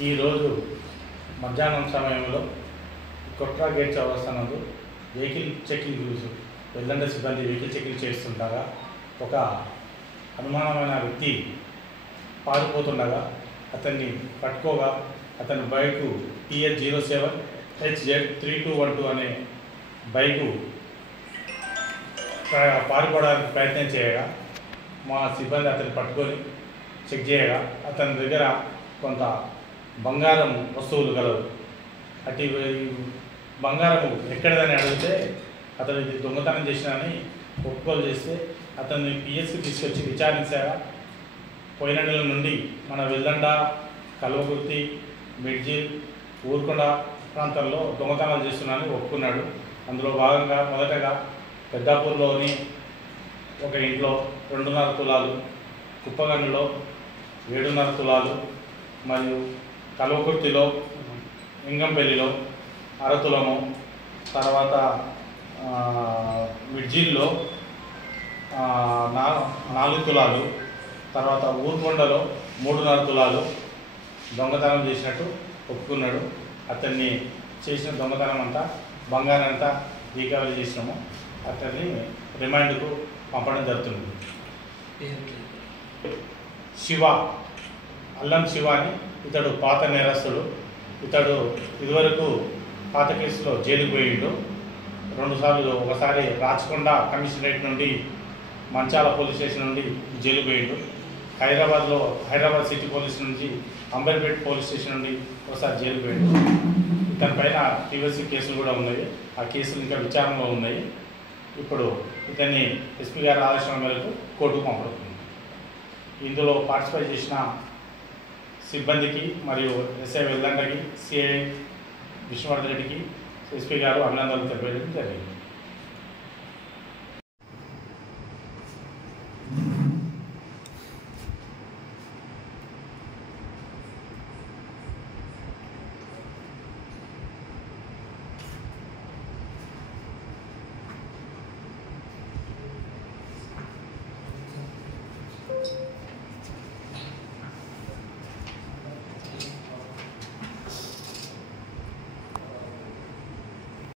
ఈరోజు మధ్యాహ్నం సమయంలో కొట్రా గేట్ చౌరస్తా నందు వెహికల్ చెకింగ్ వెల్లండ సిబ్బంది వెహికల్ చెకింగ్ చేస్తుండగా ఒక అనుమానమైన వ్యక్తి పారిపోతుండగా అతన్ని పట్టుకోగా అతని బైకు TH07HZ3212 అనే బైకు పారిపోవడానికి ప్రయత్నం చేయగా మా సిబ్బంది అతన్ని పట్టుకొని చెక్ చేయగా అతని దగ్గర కొంత బంగారం వస్తువులు గలవు. అటు బంగారము ఎక్కడదని అడిగితే అతను ఇది దొంగతనం చేసినని ఒప్పుకోలు చేస్తే అతన్ని పిఎస్కి తీసుకొచ్చి విచారించాగా పోయిన నెల నుండి మన వెల్లండ, కల్వకుర్తి, మిడ్జిల్, ఊరుకొండ ప్రాంతాల్లో దొంగతనాలు చేస్తున్నానని ఒప్పుకున్నాడు. అందులో భాగంగా మొదటగా పెద్దాపూర్లోని ఒక ఇంట్లో 2.5 తులాలు, కుప్పగన్నులో 7.5 తులాలు మరియు కల్వకుర్తిలో లింగంపల్లిలో 1/2 తులము, తర్వాత మిడ్జిల్లో 4 తులాలు, తర్వాత ఊరుకొండలో 3.5 తులాలు దొంగతనం చేసినట్టు ఒప్పుకున్నాడు. అతన్ని చేసిన దొంగతనం అంతా బంగారం అంతా రికవరీ చేసినాము. అతన్ని రిమాండ్కు పంపడం జరుగుతుంది. శివ, అల్లం శివ అని ఇతడు పాత నేరస్తుడు. ఇతడు ఇదివరకు పాత కేసులో జైలుకు పోయిండు 2 సార్లు. ఒకసారి రాచకొండ కమిషనరేట్ నుండి మంచాల పోలీస్ స్టేషన్ నుండి జైలుకు పోయిండు. హైదరాబాద్ సిటీ పోలీస్ నుంచి అంబర్పేట్ పోలీస్ స్టేషన్ నుండి ఒకసారి జైలుకు పోయిండు. ఇతని పైన టీవీసీ కేసులు కూడా ఉన్నాయి. ఆ కేసులు ఇంకా విచారణలో ఉన్నాయి. ఇప్పుడు ఇతన్ని ఎస్పీ గారి ఆదేశం మేరకు కోర్టుకు పంపడుతుంది. ఇందులో పార్టిసిపేట్ చేసిన సిబ్బందికి మరియు ఎస్ఐ వెల్లండకి, సిఐ విష్ణువర్ధన్ రెడ్డికి ఎస్పీ గారు అభినందనలు తెలియజేయడం జరిగింది.